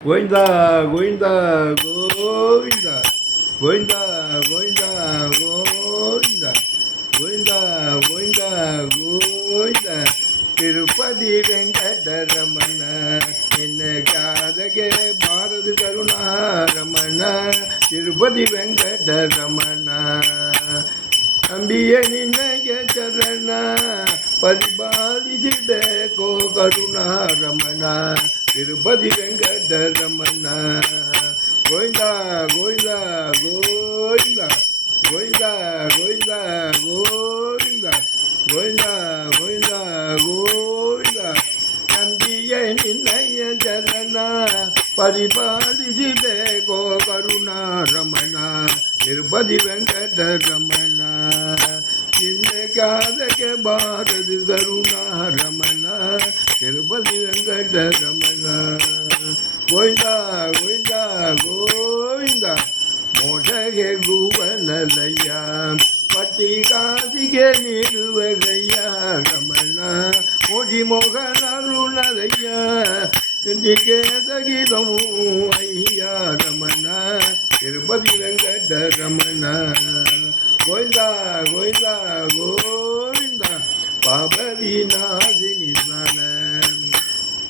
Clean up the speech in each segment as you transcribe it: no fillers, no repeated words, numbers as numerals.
கோவிந்தா கோவிந்தா கோவிந்தா கோவிந்தா கோவிந்தா கோவிந்தா கோவிந்தா கோவிந்தா கோவிந்தா திருப்பதி வெங்கடரமண என்ன காதகே பாரத கருணாரமண திருப்பதி வெங்கடரமண ಅಂಬಿಯ ನಿನ್ನಗೆ ಚರಣ ಪರಿಪಾಲಿಸಬೇಕು ಕರುಣಾರಮಣ ತಿರುಪತಿ ವೆಂಕಟರಮಣ ಗೋವಿಂದ ಗೋವಿಂದ ಗೋವಿಂದ ಗೋವಿಂದ ಗೋವಿಂದ ಗೋವಿಂದ ಗೋವಿಂದ ಗೋವಿಂದ ಗೋವಿಂದ ಅಂಬಿಯ ನಿನ್ನಯ ಚರಣ ಪರಿಪಾಲಿಸಬೇಕು ಕರುಣಾರಮಣ ತಿರುಪತಿ ವೆಂಕಟರಮಣ ನಿನ್ನ ಕಾಲಕ್ಕೆ ಬಾರದು ಕರುಣಾರಮಣ ತಿರುಪತಿ ವೆಂಕಟರಮಣ ಗೋವಿಂದ ಗೋವಿಂದ ಗೋವಿಂದ ಮೋಟಗೆ ಭುವನಲಯ್ಯ ಪಟ್ಟಿ ಕಾಸಿಗೆ ನೀಡುವಗಯ್ಯ ರಮಣ ಮೋಡಿ ಮೋಗನರುಣದಯ್ಯ ನಿಗೆ ತಗಿದವು ಅಯ್ಯ ರಮಣ ತಿರುಪತಿ ವೆಂಕಟರಮಣ ಗೋವಿಂದ ಗೋವಿಂದ ಗೋವಿಂದ ಪಾಪ ವಿನಾಶಿನಿ ಸ್ನಾನ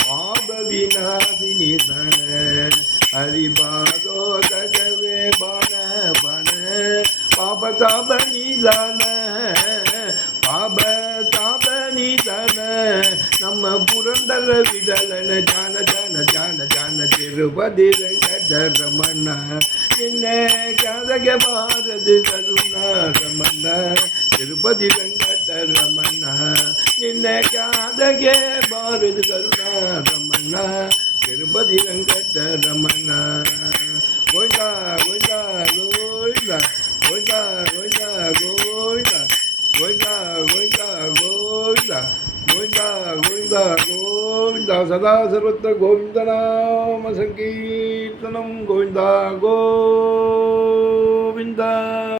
ಪಾಪ ವಿನಾಶಿನಿ ಸ್ನಾನ ಹರಿಪಾದೋದಕವೇ ಬಾಣ ಬಾಣ ಪಾಪ ತಾಪ ನಿಧಾನ ಪಾಪ ತಾಪ ನಿಧಾನ ನಮ್ಮ ಪುರಂದರ ವಿಡಲನ ಜಾನ ಜಾನ ಜಾನ ಜಾನ ತಿರುಪತಿ ವೆಂಕಟರಮಣ ನಿನ್ನ ಕಾದಗೆ ಬಾರದು ಕರುಣಾರಮಣ ತಿರುಪತಿ ವೆಂಕಟರಮಣ ನಿನ್ನ ಕಾದಗೆ ಬಾರದು ಕರುಣಾರಮಣ ತಿರುಪತಿ ವೆಂಕಟರಮಣ ಗೋವಿಂದ ಗೋವಿಂದ ಗೋವಿಂದ ಗೋವಿಂದ ಗೋವಿಂದ ಗೋವಿಂದ ಗೋವಿಂದ ಗೋವಿಂದ ಗೋವಿಂದ ಗೋವಿಂದ ಗೋವಿಂದ ಗೋವಿಂದ ಸದಾ ಸರ್ವತ್ರ ಗೋವಿಂದನಾಮ ಸಂಕೀರ್ತನಂ ಗೋವಿಂದ ಗೋ